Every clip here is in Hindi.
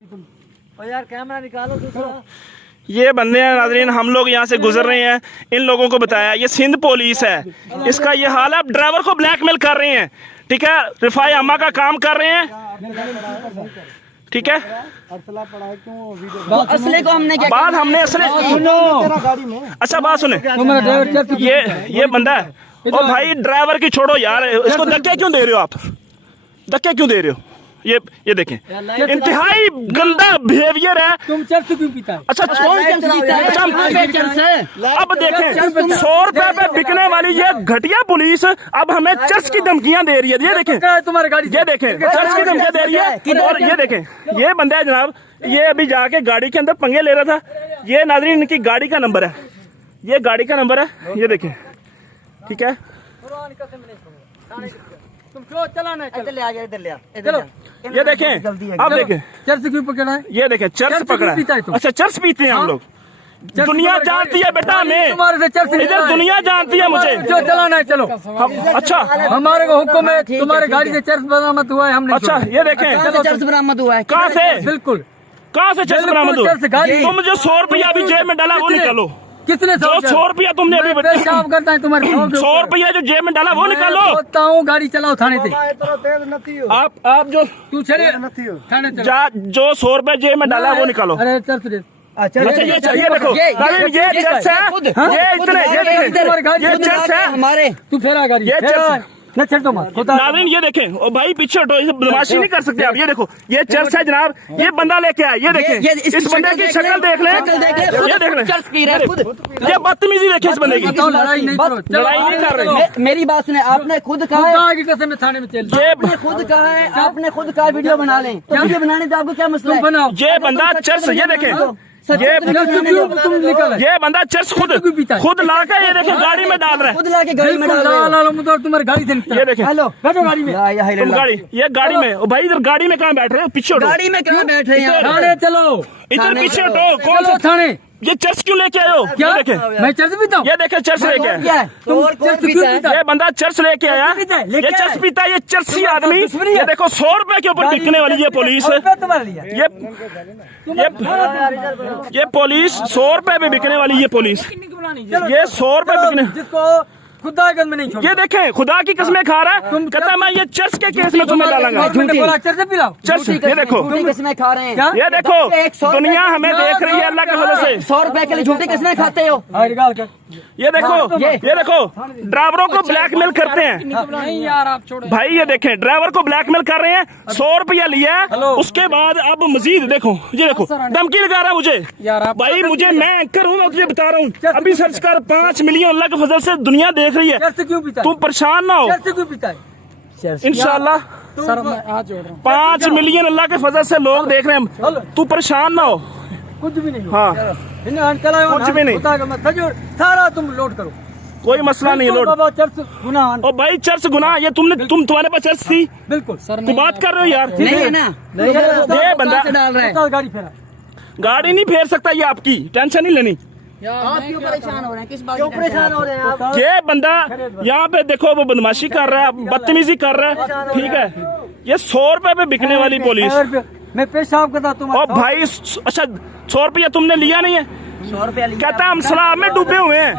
यार कैमरा निकालो दूसरा। ये बंदे हैं नाज़रीन, हम लोग यहाँ से गुजर रहे हैं, इन लोगों को बताया ये सिंध पुलिस है, इसका ये हाल है। ड्राइवर को ब्लैकमेल कर रहे हैं, ठीक है, रिफाई अम्मा का काम कर रहे हैं, ठीक है। असले को हमने क्या बात हमने असले अच्छा बात सुने, ये बंदा है। ओ भाई ड्राइवर की छोड़ो यार, इसको धक्के क्यों दे रहे हो आप, धक्के क्यों दे रहे हो? ये देखें, इंतहाई गंदा बिहेवियर है। तुम चर्च क्यों पीता है? अच्छा अब देखें 100 रुपए पे बिकने वाली ये घटिया पुलिस अब हमें चर्च की धमकियां दे रही है। ये देखें तुम्हारी गाड़ी, ये देखें चर्च की धमकियां दे रही है। और ये देखें, ये बंदा है जनाब, ये अभी जाके गाड़ी के अंदर पंगे ले रहा था। ये नाज़रीन इनकी गाड़ी का नंबर है, ये गाड़ी का नंबर है, ये देखें, ठीक है। तुम क्यों चलाना है? इधर ले आ, इधर ले आ, चलो। ये देखें, अब देखें, चर्च क्यों पकड़ा है? ये देखें चर्च पकड़ा है। अच्छा चर्च पीते हैं हम लोग, दुनिया जानती है बेटा हमें, तुम्हारे से चर्च इधर दुनिया जानती है मुझे। जो चलाना है चलो। अच्छा हमारे को हुक्म है, तुम्हारे गाड़ी से चर्च बरामद हुआ है, हमने अच्छा ये देखें चर्च बरामद हुआ है। कहाँ से, बिल्कुल कहाँ से चर्च बरामद हुआ? तुम जो 100 रुपया अभी जेब में डाला वो निकालो। कितने? जो 100 रुपया तुमने अभी पेशाब करता है तुम्हारे 100 रुपया जो जेब में डाला वो निकालो। बोलता हूँ गाड़ी चलाओ थाने से। आप जो तू चले थाने चलो। जो 100 रुपया जेब में डाला वो निकालो। अरे चर्च दे। अच्छा ये देखो ये चर्च है, ये इतने ये चर्च है हमारे। तू फेरा गाड़ी, ये चर्च न चल तो मत। नाज़रीन ये देखें, ओ भाई पीछे हटो, इसे बदमाशी नहीं कर सकते आप। ये देखो ये चर्च है जनाब, ये बंदा लेके आया, ये देखें इस बंदे की शक्ल देख ले, ये देख ले, चर्च पी रहा है खुद। ये बदतमीजी देखे इस बंदे की। लड़ाई नहीं करो, लड़ाई नहीं कर रहे। मेरी बात सुने, आपने खुद कहा है, की कसम थाने में चल। आपने खुद कहा है, आपने खुद कहा वीडियो बना लें, तो वीडियो बनाने से आपको क्या मसला है? बनाओ। ये बंदा चर्च, ये देखें ये बंदा चर्च खुद ला के ये देखे गाड़ी में डाल रहा है, खुद लाके गाड़ी में डाल रहे हो। तुम्हारी गाड़ी से ये देखें। हेलो बैठो गाड़ी में। तुम गाड़ी, ये गाड़ी में, ओ भाई इधर गाड़ी में कहाँ बैठ रहे हो? पीछे हटो। गाड़ी में क्यों बैठ रहे हैं? थाने चलो, इधर पीछे हटो। कौन चलो थाने। ये चर्च क्यों लेके आए हो? क्या ये देखें, मैं चर्च पीता हूँ? ये देखे चर्च लेके आया, क्या है? तुम चर्च क्यों पीता है? ये बंदा चर्च लेके आया, ये चर्च पीता है, ये चर्ची आदमी। ये देखो 100 रुपए के ऊपर बिकने वाली ये पुलिस, तुम्हारे लिए ये पुलिस 100 रुपए पे बिकने वाली ये पुलिस, ये 100 रुपए बिकने। जिसको खुदागंज में नहीं छोड़। ये देखें खुदा की कसमें खा रहा है, कहता है मैं ये चर्च के केस में तुम्हें डालूंगा। चर्च पिलाओ। चर्च ये देखो, झूठी किस्में खा रहे हैं। ये देखो दुनिया हमें देख रही है अल्लाह की वजह से। 100 रुपए के लिए झूठी किस्में खाते हो? ये देखो ड्राइवरों को ब्लैकमेल करते हैं। नहीं यार आप छोड़ो भाई ये देखें ड्राइवर को ब्लैकमेल कर रहे हैं, 100 रुपया लिया है, उसके बाद अब मजीद देखो, ये देखो धमकी लगा रहा है मुझे। भाई मुझे, मैं एंकर हूँ, मैं तुझे बता रहा हूँ, अभी सर्च कर 5 मिलियन अल्लाह के फजल से दुनिया देख रही है। चर्च क्यों पीता है? तुम परेशान ना हो, चर्च क्यों पीता है? इंशाल्लाह सर मैं हाथ जोड़ रहा हूँ। 5 मिलियन अल्लाह के फजल से लोग देख रहे हैं, तू परेशान ना हो। कुछ भी नहीं। हाँ कुछ भी नहीं। सारा तुम लोड करो, कोई मसला नहीं। लोड बाबा चर्च गुनाह। ओ भाई चर्च गुनाह, ये तुम्हारे पास चर्च थी? बिल्कुल सर। तू बात कर रहे हो यार? नहीं है ना, ये बंदा डाल रहा है। गाड़ी फेरा, गाड़ी नहीं फेर सकता, ये आपकी टेंशन नहीं लेनी। आप क्यों परेशान हो रहे हैं? किस बात क्यों परेशान हो रहे हैं आप? ये बंदा यहाँ पे देखो वो बदमाशी कर रहा है, बदतमीजी कर रहा है, ठीक है। ये 100 रुपए पे बिकने वाली पुलिस। मैं पेशाब करता तुम। ओ भाई अच्छा 100 रुपया तुमने लिया नहीं है? 100 रुपया लिया। कहता हम सलाब में डूबे हुए हैं,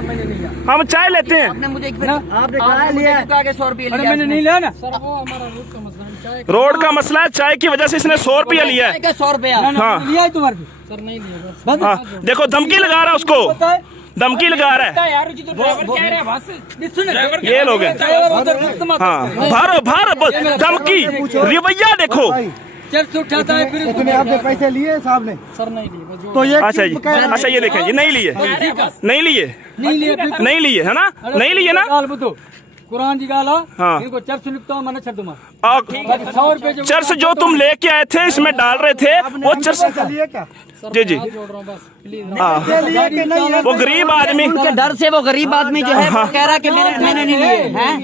हम चाय लेते हैं। आपने मुझे कहा लिया, 100 रुपया लिया। मैंने नहीं लिया ना। रोड का मसला है, चाय की वजह से इसने 100 रुपया लिया है। 100 रुपया हाँ लिया है तुम्हारे सर? नहीं लिया बस। हाँ देखो धमकी लगा रहा है उसको, धमकी लगा रहा है। ये लोग हैं हाँ, भारो धमकी रवैया देखो। चर्च उठाता है फिर तूने आपने पैसे लिए साहब ने? सर नहीं लिए। तो ये अच्छा ये देखें, ये नहीं लिए, नहीं लिए, नहीं लिए है ना, नहीं लिए ना। कुरान जी गाला हाँ। इनको चर्च लिखता हूँ मैंने छड़ तुम्हारा 100 रुपए चर्च जो तुम लेके आए थे इसमें डाल रहे थे वो चर्च। लिए क्या? जी हाँ, वो गरीब आदमी उनके डर से वो गरीब आदमी जो है वो कह रहा है कि मैंने नहीं लिए हैं।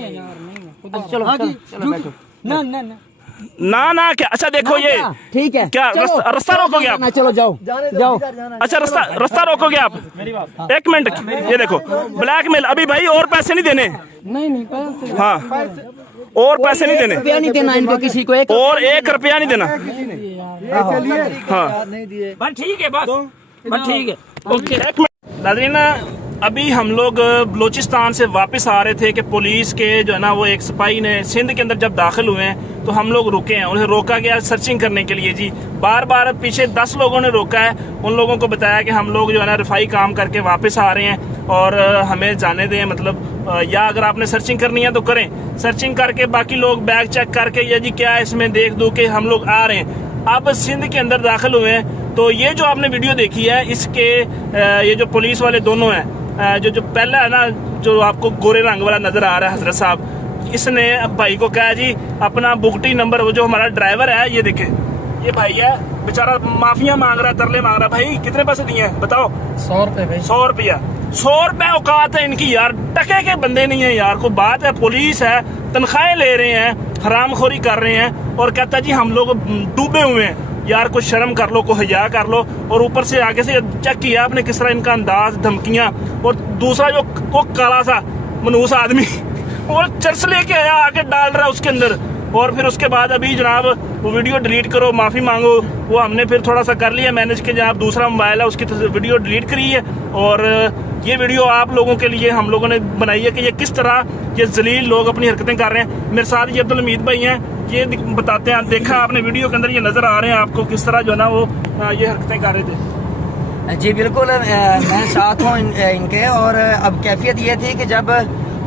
चलो ना ना क्या? अच्छा देखो ये ठीक है, क्या रास्ता रोकोगे आप? चलो जाओ। अच्छा रास्ता रोकोगे आप? एक मिनट, ये देखो ब्लैकमेल। अभी भाई और पैसे नहीं देने। नहीं पैसे। हाँ और पैसे नहीं देने, रुपया नहीं देना इनको किसी को, एक और 1 रुपया नहीं देना। पैसे लिए हाँ बस ठीक है, बस ठीक है। ओके। नाज़रीन, अभी हम लोग बलूचिस्तान से वापस आ रहे थे कि पुलिस के जो है ना वो एक सिपाही ने सिंध के अंदर जब दाखिल हुए हैं तो हम लोग रुके हैं, उन्हें रोका गया सर्चिंग करने के लिए जी। बार बार पीछे 10 लोगों ने रोका है, उन लोगों को बताया कि हम लोग जो है ना रफाई काम करके वापस आ रहे हैं और हमें जाने दें, मतलब या अगर आपने सर्चिंग करनी है तो करें। सर्चिंग करके बाकी लोग बैग चेक करके ये जी क्या है इसमें देख दो कि हम लोग आ रहे हैं। अब सिंध के अंदर दाखिल हुए हैं तो ये जो आपने वीडियो देखी है इसके ये जो पुलिस वाले दोनों हैं, जो पहला है ना जो आपको गोरे रंग वाला नजर आ रहा है हजरत साहब, इसने भाई को कहा जी अपना बुकटी नंबर, वो जो हमारा ड्राइवर है ये देखे, ये भाई है बेचारा माफिया मांग रहा है, तरले मांग रहा है। भाई कितने पैसे दिए हैं बताओ? 100 रुपए भाई। 100 रुपया, 100 रुपया औकात है इनकी यार, टके के बंदे नहीं है यार। कोई बात है, पुलिस है, तनख्वाहें ले रहे हैं, हरामखोरी कर रहे हैं और कहता जी हम लोग डूबे हुए हैं। यार कुछ शर्म कर लो, कोई हया कर लो। और ऊपर से आगे से चेक किया आपने किस तरह इनका अंदाज, धमकियां। और दूसरा जो वो काला सा मनूस आदमी वो चर्च लेके आया, आके डाल रहा है उसके अंदर। और फिर उसके बाद अभी जनाब वो वीडियो डिलीट करो, माफ़ी मांगो, वो हमने फिर थोड़ा सा कर लिया मैनेज के। जनाब दूसरा मोबाइल है उसकी वीडियो डिलीट करी है और ये वीडियो आप लोगों के लिए हम लोगों ने बनाई है कि ये किस तरह ये जलील लोग अपनी हरकतें कर रहे हैं। मेरे साथ ये अब्दुल हमीद भाई हैं, ये बताते हैं, देखा आपने वीडियो के अंदर ये नज़र आ रहे हैं आपको किस तरह जो है ना वो ये हरकतें कर रहे थे। जी बिल्कुल, मैं साथ हूँ इनके। और अब कैफियत ये थी कि जब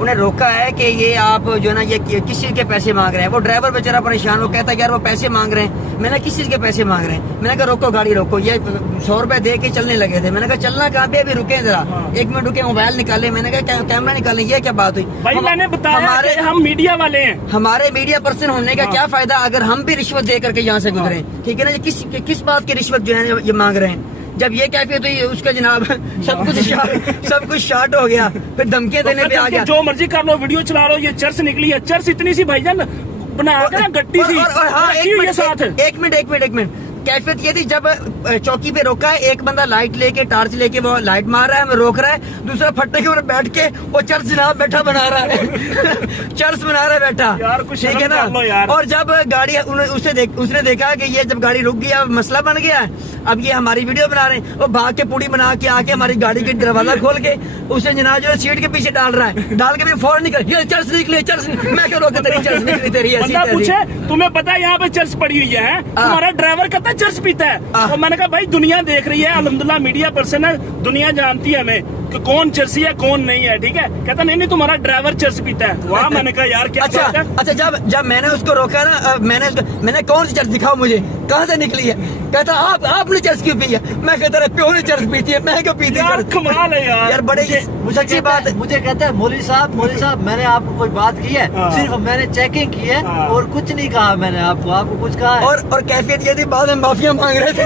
उन्हें रोका है कि ये आप जो है ना ये किस चीज के पैसे मांग रहे हैं, वो ड्राइवर बेचारा परेशान हो, कहता है यार वो पैसे मांग रहे हैं। मैंने किस चीज के पैसे मांग रहे हैं? मैंने कहा रोको गाड़ी रोको। ये 100 रुपए दे के चलने लगे थे। मैंने कहा चलना कहाँ पे, अभी रुके जरा, 1 मिनट रुके, मोबाइल निकाले। मैंने कहा कैमरा निकालें, ये क्या बात हुई? भाई मैंने बताया कि हम मीडिया वाले हैं, हमारे मीडिया पर्सन होने का क्या फायदा अगर हम भी रिश्वत दे करके यहाँ से गुजरे? ठीक है ना, ये किस बात की रिश्वत जो है ये मांग रहे हैं? जब ये कैफियत हुई उसका जनाब सब कुछ शार्ट हो गया, फिर धमकियां देने पे आ गया। जो मर्जी कर लो, वीडियो चला लो, ये चर्च निकली है, चर्च इतनी सी भाईजान बना के ना गट्टी सी। और हाँ, एक मिनट कैफियत ये थी जब चौकी पे रोका है, एक बंदा लाइट लेके, टार्च लेके वो लाइट मार रहा है, हमें रोक रहा है, दूसरा फट्टे के ऊपर बैठ के वो चर्च जनाब बैठा बना रहा है चर्च बना रहा है बैठा, ठीक है ना। और जब गाड़ी उसने देखा कि ये जब गाड़ी रुक गया, मसला बन गया, अब ये हमारी वीडियो बना रहे हैं, वो भाग के पूरी बना के आके हमारी गाड़ी के दरवाजा खोल के उसे जनाब जो है सीट के पीछे डाल रहा है, डाल के फौरन निकल, ये चर्च निकले, चर्च। मैं क्या रोका, तेरी चर्च निकली, तेरी ऐसी पूछे तुम्हें पता है यहाँ पे चर्च पड़ी हुई है, तुम्हारा ड्राइवर कहता है चर्च पीता है। तो मैंने कहा भाई दुनिया देख रही है, अल्हम्दुलिल्लाह मीडिया पर्सन है, दुनिया जानती है हमें कि कौन चर्सी है कौन नहीं है, ठीक है। कहता नहीं तुम्हारा ड्राइवर चर्च पीता है। वाह, मैंने कहा यार क्या अच्छा जब मैंने उसको रोका ना, मैंने कौन सी चर्च दिखाओ मुझे, कहाँ से निकली है? कहता आपने चर्च क्यों पी है? मैं कहता रहा प्योर ने चर्च पीती है, मैं क्यों पीती यार? कमाल है यार बड़े सच्ची बात है। मुझे कहता है मौलवी साहब मैंने आपको कोई बात की है? सिर्फ मैंने चेकिंग की है और कुछ नहीं कहा मैंने आपको कुछ कहा है? और कैफियत ये थी, बाद में माफिया मांग रहे थे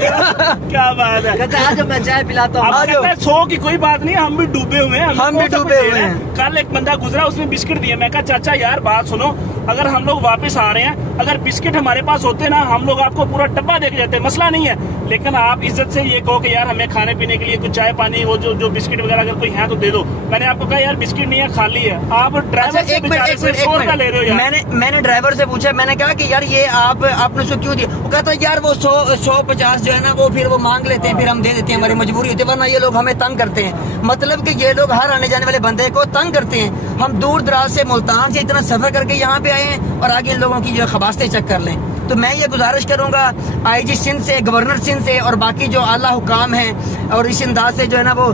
क्या बात है। कहता है आज मैं चाय पिलाता हूँ। 100 की कोई बात नहीं, हम भी डूबे हुए हैं, हम भी डूबे हुए हैं। कल एक बंदा गुजरा, उसने बिस्किट दिए। मैं कहा चाचा यार बात सुनो, अगर हम लोग वापस आ रहे हैं, अगर बिस्किट हमारे पास होते ना, हम लोग आपको पूरा डब्बा देके जाते, मसला नहीं है। लेकिन आप इज्जत से ये कहो कि यार हमें खाने पीने के लिए कुछ चाय पानी, वो जो बिस्किट वगैरह अगर कोई है तो दे दो। मैंने आपको कहा यार बिस्किट नहीं है, खाली है। आप ड्राइवर से 100 रुपया ले रहे हो यार। मैंने ड्राइवर से पूछा, मैंने कहा कि यार ये आपने उसको क्यों दिया? वो कहता यार वो 150 जो है ना वो फिर वो मांग लेते हैं, फिर हम दे देते हैं, हमारी मजबूरी होती है, वरना ये लोग हमें तंग करते हैं। मतलब कि ये लोग हर आने जाने वाले बंदे को तंग करते हैं। हम दूर दराज से मुल्तान से इतना सफर करके यहाँ पे आए हैं और आगे इन लोगों की जो खबास्ते चेक कर लें। तो मैं ये गुजारिश करूंगा आईजी सिंध से, गवर्नर सिंध से और बाकी जो आला हुकाम हैं और इस अंदाज से जो है ना वो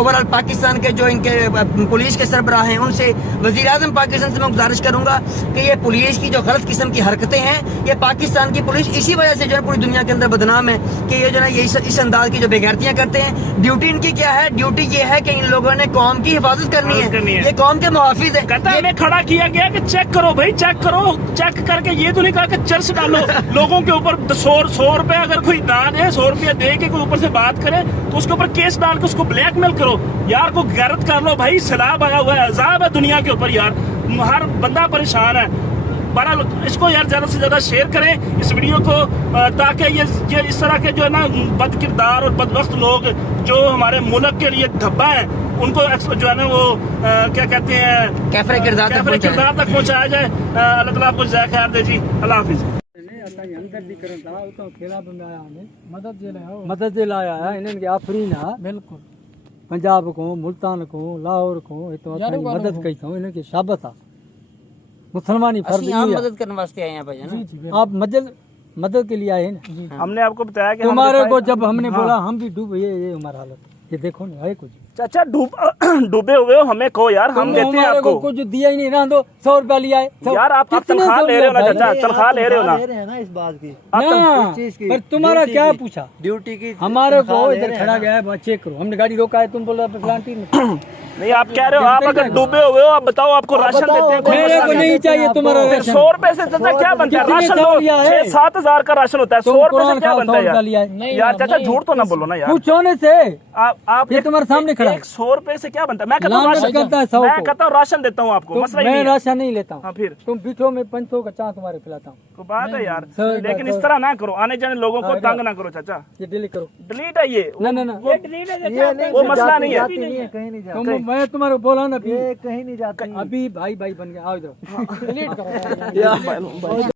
ओवरऑल पाकिस्तान के जो इनके पुलिस के सरबराह हैं उनसे, वज़ीर आज़म पाकिस्तान से मैं गुजारिश करूंगा कि ये पुलिस की जो गलत किस्म की हरकतें हैं, ये पाकिस्तान की पुलिस इसी वजह से जो है पूरी दुनिया के अंदर बदनाम है कि ये जो है ये इस अंदाज की जो बेगैरतियां करते हैं। ड्यूटी इनकी क्या है? ड्यूटी ये है कि इन लोगों ने कौम की हिफाजत करनी है, ये कौम के मुहाफिज है। कहता हमें खड़ा किया गया कि चेक करो भाई, चेक करो, चेक करके ये तो नहीं कहा कि चर्च डालो लोगों के ऊपर। 100 रुपए अगर कोई ना दे, 100 रुपया दे के कोई ऊपर से बात करे तो उसके ऊपर केस डाल के उसको ब्लैकमेल करो। यार को गैरत कर लो भाई, सैलाब आया हुआ है, अजाब है दुनिया के ऊपर यार, हर बंदा परेशान है। बहरहाल इसको यार ज्यादा से ज्यादा शेयर करें इस वीडियो को, ताकि ये इस तरह के जो है ना बद किरदार और बदबख्त लोग जो हमारे मुल्क के लिए धब्बा है, उनको जो है ना वो क्या कहते हैं कैफरे किरदार तक पहुंचाया जाए। अल्लाह ताला आपको जज़ाए खैर दे जी। अल्लाह हाफिज। मदद जे लाया है इन्हनि खे आफरीन आहे बिल्कुलु पंजाब को मुल्तान को लाहौर को हितो असांजी मदद कई अथऊं इन्हनि खे शाबत आहे मुसलमानी फर्ज ਅਸੀਂ ਆਪ मदद करने वास्ते आए हैं भाई, है ना? आप मदद के लिए आए हैं ना। हमने आपको बताया कि तुम्हारे को जब हमने बोला हम भी डूब ये हमारा हालत, ये देखो ना है कुछ चाचा डूबे हुए हो, हमें कहो यार, हम देते हैं हमारे को आपको। कुछ दिया ही नहीं ना, दो 100 रुपया लिया है यार आप तनख्वाह ले रहे हो ना चाचा, तनख्वाह ले रहे हो ना। ले रहे हैं ना इस बात की, ना, चीज की पर तुम्हारा ड्यूटी क्या की, पूछा ड्यूटी की हमारे को तनख्वाह ले इधर रहे खड़ा हैं गया है, चेक करो, हमने गाड़ी रोका है, तुम बोल रहे प्लांटी में नहीं आप कह रहे हो, आप अगर डूबे हुए हो आप बताओ, आपको राशन देते हैं, कोई मेरे मसला को नहीं। नहीं चाहिए तुम्हारा फिर राशन। 100 रुपए से चाचा क्या बनता है कितने राशन? सौ लिया है? 6-7 हजार का राशन होता है, 100 रुपए से क्या बनता है लिया है? यार? यार चाचा झूठ तो ना बोलो ना यार। कुछ होने से आप ये तुम्हारे सामने खड़ा है। 100 रुपए से क्या बनता है? मैं कहता हूँ लानत राशन, करता है 100 मैं को। कहता हूँ राशन देता हूँ आपको, मसला ही मैं नहीं है। राशन नहीं लेता हाँ हूँ, फिर तुम पीठो में 500 का चाह तुम्हारे खिलाता हूँ, तो बात है यार, सही लेकिन बात इस तरह ना करो, आने जाने लोगों को तंग ना करो चाचा। ये डिलीट करो। डिलीट है ये, ना ना ना वो वो मसला नहीं है। जाती नहीं है, कहीं नहीं जाती, मैं तुम्हारे को बोला ना अभी ये कहीं नहीं जाती। अभी भाई बन गया, आओ इधर डिलीट करो।